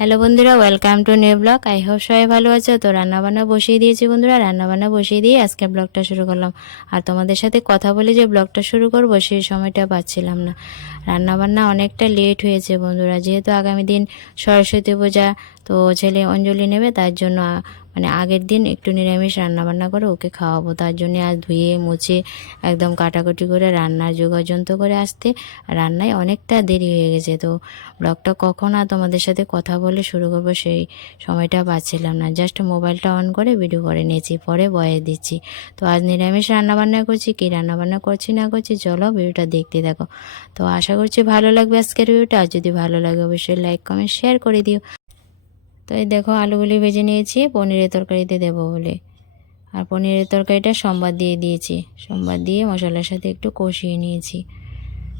Hello বন্ধুরা welcome to new blog I hope সবাই ভালো আছো। তো রান্নাবান্না বসিয়ে দিয়েছি বন্ধুরা, রান্নাবান্না বসিয়ে দিয়ে আজকে ব্লগটা শুরু করলাম। আর তোমাদের সাথে কথা বলে যে ব্লগটা শুরু করব সেই সময়টা পাচ্ছিলাম না। রান্নাবান্না অনেকটা লেট হয়েছে বন্ধুরা, যেহেতু আগামী দিন সরস্বতী পূজা, তো ছেলে অঞ্জলি নেবে, তার জন্য মানে আগের দিন একটু নিরামিষ রান্নাবান্না করে ওকে খাওয়াবো। তার জন্য আজ ধুয়ে, মুছে, একদম কাটাকুটি করে রান্নার যোগাযন্ত্র করে আসতে রান্নায় অনেকটা দেরি হয়ে গেছে। তো ব্লগটা কখন আর তোমাদের সাথে কথা বলে শুরু করব সেই সময়টা পাচ্ছিলাম না। জাস্ট মোবাইলটা অন করে ভিডিও করে নিয়েছি, পরে বয়ে দিচ্ছি। তো আজ নিরামিষ রান্নাবান্না করছি, কি রান্নাবান্না করছি না করছি চলো ভিডিওটা দেখতে দেখো তো আশা করছি ভালো লাগবে আজকের ভিডিওটা। যদি ভালো লাগে অবশ্যই লাইক কমেন্ট শেয়ার করে দিও। তো এই দেখো আলুগুলি ভেজে নিয়েছি, পনিরের তরকারিতে দেবো বলে। আর পনিরের তরকারিটা সোমবার দিয়ে দিয়েছি। সোমবার দিয়ে মশলার সাথে একটু কষিয়ে নিয়েছি।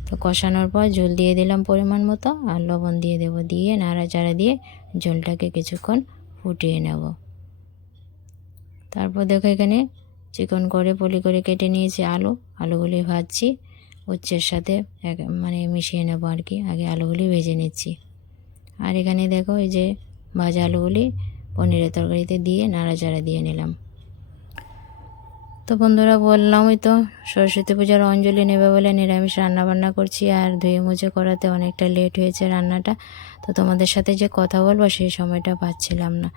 তো কষানোর পর ঝোল দিয়ে দিলাম পরিমাণ মতো, আর লবণ দিয়ে দেব দিয়ে নাড়াচাড়া দিয়ে ঝোলটাকে কিছুক্ষণ ফুটিয়ে নেব। তারপর দেখো এখানে চিকন করে পলি করে কেটে নিয়েছি আলু। আলুগুলি ভাজছি, উচ্ছের সাথে এক- মানে মিশিয়ে নেব আর কি। আগে আলুগুলি ভেজে নিচ্ছি। আর এখানে দেখো এই যে ভাজা আলুগুলি পনিরের তরকারিতে দিয়ে নাড়াচাড়া দিয়ে নিলাম। তো বন্ধুরা বললামই তো সরস্বতী পূজার অঞ্জলি নেবে বলে নিরামিষ রান্না বান্না করছি আর ধুয়ে মুছে করাতে অনেকটা লেট হয়েছে রান্নাটা। তো তোমাদের সাথে যে কথা বলব সেই সময়টা পাচ্ছিলাম না।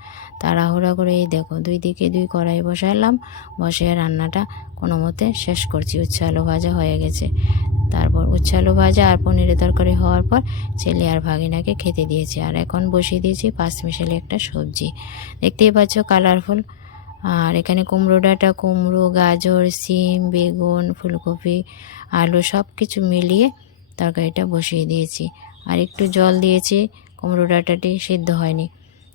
তাড়াহুড়া করে এই দেখো, দুই দিকে দুই কড়াই বসালাম, বসে রান্নাটা কোনো মতে শেষ করছি। উচ্ছে আলু ভাজা হয়ে গেছে। তারপর উচ্ছে আলু ভাজা আর পনিরের তরকারি হওয়ার পর ছেলে আর ভাগিনাকে খেতে দিয়েছি। আর এখন বসিয়ে দিয়েছি পাঁচ মিশালি একটা সবজি। দেখতেই পাচ্ছ কালারফুল আর এখানে কুমড়ো ডাঁটা, কুমড়ো, গাজর, সিম, বেগুন, ফুলকপি, আলু সব কিছু মিলিয়ে তরকারিটা বসিয়ে দিয়েছি। আর একটু জল দিয়েছি, কুমড়ো ডাঁটাটি সিদ্ধ হয়নি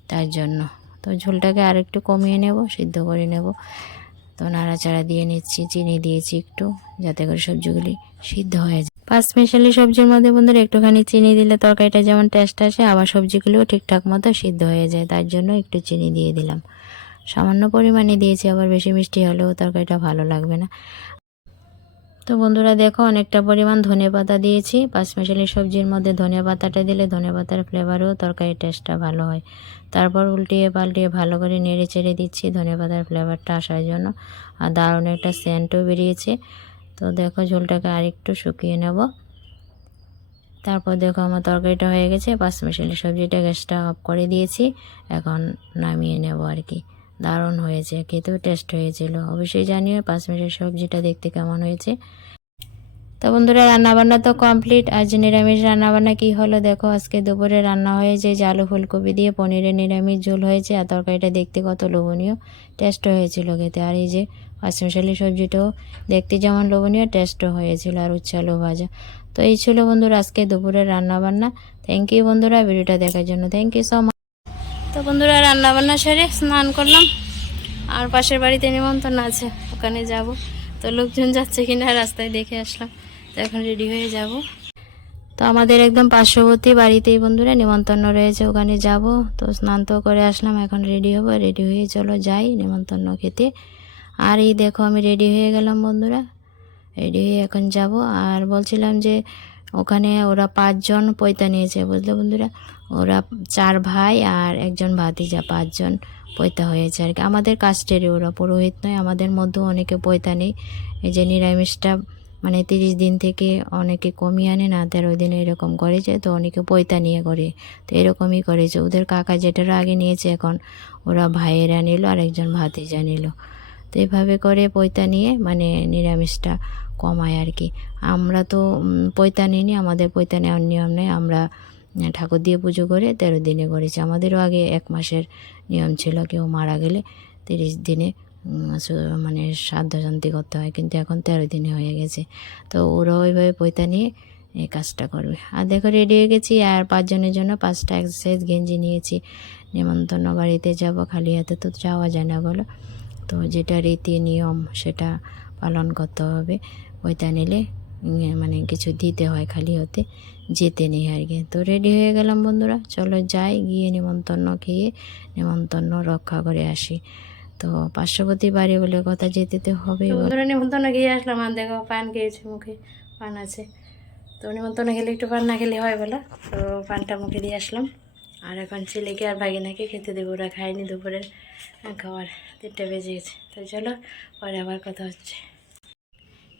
তার জন্য। তো ঝোলটাকে আর একটু কমিয়ে নেব, সিদ্ধ করে নেব। তো নাড়াচাড়া দিয়ে নিচ্ছি, চিনি দিয়েছি একটু, যাতে করে সবজিগুলি সিদ্ধ হয়ে যায়। পাঁচ মিশালি সবজির মধ্যে বন্ধুরা একটুখানি চিনি দিলে তরকারিটা যেমন টেস্ট আসে, আবার সবজিগুলিও ঠিকঠাক মতো সিদ্ধ হয়ে যায়, তার জন্য একটু চিনি দিয়ে দিলাম। সামান্য পরিমাণে দিয়েছি, আবার বেশি মিষ্টি হলেও তরকারিটা ভালো লাগবে না। তো বন্ধুরা দেখো, অনেকটা পরিমাণ ধনে পাতা দিয়েছি। পাঁচমিশালি সবজির মধ্যে ধনে পাতাটা দিলে ধনে পাতার ফ্লেভারও তরকারির টেস্টটা ভালো হয়। তারপর উল্টিয়ে পাল্টিয়ে ভালো করে নেড়ে চেড়ে দিচ্ছি ধনে পাতার ফ্লেভারটা আসার জন্য। আর দারুণ একটা সেন্টও বেরিয়েছে। তো দেখো, ঝোলটাকে আরেকটু শুকিয়ে নেব। তারপর দেখো, আমার তরকারিটা হয়ে গেছে। পাঁচমিশালি সবজিটা গ্যাসটা অফ করে দিয়েছি। এখন নামিয়ে নেব আর কি। দারুণ হয়েছে, খেতেও টেস্ট হয়েছিল। অবশ্যই জানিও পাঁচ মিনিটের সবজিটা দেখতে কেমন হয়েছে। তো বন্ধুরা, রান্নাবান্না তো কমপ্লিট আজ নিরামিষ রান্নাবান্না কি হলো দেখো, আজকে দুপুরে রান্না হয়েছে যে আলু ফুলকপি দিয়ে পনিরের নিরামিষ ঝোল হয়েছে, আর তরকারিটা দেখতে কত লোভনীয়। টেস্ট হয়েছিল খেতে। আর এই যে পাঁচমিশালি সবজিটাও দেখতে যেমন লোভনীয় টেস্টও হয়েছিল, আর উচ্ছালো ভাজা। তো এই ছিল বন্ধুরা আজকে দুপুরের রান্নাবান্না। থ্যাংক ইউ বন্ধুরা, ভিডিওটা দেখার জন্য। থ্যাংক ইউ সো মাচ বন্ধুরা রান্না বান্না সেরে স্নান করলাম। আর পাশের বাড়িতে নিমন্ত্রণ আছে, ওখানে যাব। তো লোকজন যাচ্ছে কিনা রাস্তায় দেখে আসলাম। তো এখন রেডি হয়ে যাব। তো আমাদের একদম পার্শ্ববর্তী বাড়িতেই বন্ধুরা নিমন্ত্রণ রয়েছে, ওখানে যাব। তো স্নান তো করে আসলাম, এখন রেডি হব। রেডি হয়ে চলো যাই নিমন্ত্রণ খেতে। আর এই দেখো, আমি রেডি হয়ে গেলাম বন্ধুরা। রেডি হয়ে এখন যাব। আর বলছিলাম যে, ওখানে ওরা পাঁচজন পৈতা নিয়েছে, বুঝলে বন্ধুরা? ওরা চার ভাই আর একজন ভাতিজা, পাঁচজন পৈতা হয়েছে আর কি। আমাদের কাস্টেরই ওরা, পুরোহিত নয়, আমাদের মধ্যেও অনেকে পৈতা নেই। এই যে নিরামিষটা মানে তিরিশ দিন থেকে অনেকে কমিয়ে আনে, না তেরো দিনে এরকম করেছে তো অনেকে পৈতা নিয়ে করে। তো এরকমই করেছে ওদের কাকা যেটারা আগে নিয়েছে, এখন ওরা ভাইয়েরা নিল আর একজন ভাতিজা নিল। তো এভাবে করে পৈতা নিয়ে মানে নিরামিষটা কমায় আর কি। আমরা তো পৈতা নিইনি, আমাদের পৈতা নেওয়ার নিয়ম নেই। আমরা ঠাকুর দিয়ে পুজো করে তেরো দিনে করেছে। আমাদেরও আগে এক মাসের নিয়ম ছিল কেউ মারা গেলে তিরিশ দিনে মানে শান্তি করতে হয়, কিন্তু এখন তেরো দিনে হয়ে গেছে। তো ওরা ওইভাবে পৈতা নিয়ে এই কাজটা করবে। আর দেখো রেডি হয়ে গেছি, আর পাঁচজনের জন্য পাঁচটা এক্সারসাইজ গেঞ্জি নিয়েছি। নেমন্তন্ন বাড়িতে যাব, খালি হাতে তো যাওয়া যায় না বলো। তো যেটা রীতি নিয়ম, সেটা পালন করতে হবে। ওইটা নিলে মানে কিছু দিতে হয় খালি হতে যেতে নেই আর কি। তো রেডি হয়ে গেলাম বন্ধুরা চলো যাই গিয়ে নিমন্ত্রণ খেয়ে নিমন্ত্রণ রক্ষা করে আসি। তো পার্শ্ববর্তী বাড়ি বলে কথা যেতে তো হবে বন্ধুরা নিমন্ত্রণ গিয়ে আসলাম। আর দেখো পান খেয়েছে মুখে পান আছে। তো নিমন্ত্রণ খেলে একটু পান না খেলে হয় বলো। তো পানটা মুখে দিয়ে আসলাম। আর এখন ছেলেকে আর ভাগিনাকে খেতে দেবো। ওরা খায়নি দুপুরের খাবার তিনটে বেজে গেছে। তো চলো পরে আবার কথা হচ্ছে।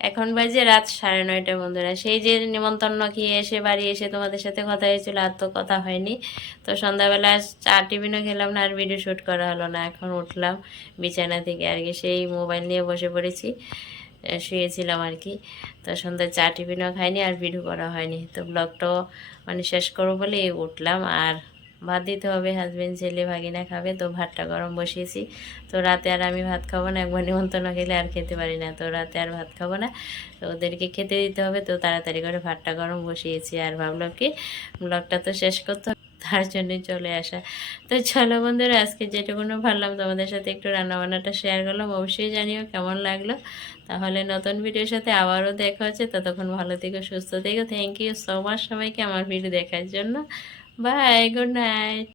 এখন বাজে রাত সাড়ে নয়টা, বন্ধুরা। সেই যে নিমন্ত্রণ খেয়ে এসে বাড়ি এসে তোমাদের সাথে কথা হয়েছিল, আর তো কথা হয়নি। তো সন্ধ্যাবেলা চা, টিফিনও খেলাম না, আর ভিডিও শ্যুট করা হলো না। এখন উঠলাম বিছানা থেকে, আর কি সেই মোবাইল নিয়ে বসে পড়েছি শুয়েছিলাম আর কি। তো সন্ধ্যায় চা, টিফিনও খাইনি, আর ভিডিও করা হয়নি। তো ব্লগটাও মানে শেষ করব বলে উঠলাম, আর ভাত দিতে হবে হাজবেন্ড ছেলে ভাগিনা খাবে, তো ভাতটা গরম বসিয়েছি। তো রাতে আর আমি ভাত খাব না, একবার নিমন্ত্রণ খেলে আর খেতে পারি না। তো রাতে আর ভাত খাব না, তো ওদেরকে খেতে দিতে হবে, তো তাড়াতাড়ি করে ভাতটা গরম বসিয়েছি। আর ভাবলাম কি ব্লগটা তো শেষ করতে তার জন্যই চলে আসা। তো চলো বন্ধুরা, আজকে যেটুকুনো ভাবলাম, তোমাদের সাথে একটু রান্নাবান্নাটা শেয়ার করলাম, অবশ্যই জানিও কেমন লাগল। তাহলে নতুন ভিডিওর সাথে আবারও দেখা হচ্ছে, ততক্ষণ ভালো থেকো, সুস্থ থেকো। থ্যাংক ইউ সো মাচ সবাইকে আমার ভিডিও দেখার জন্য। Bye. Good night.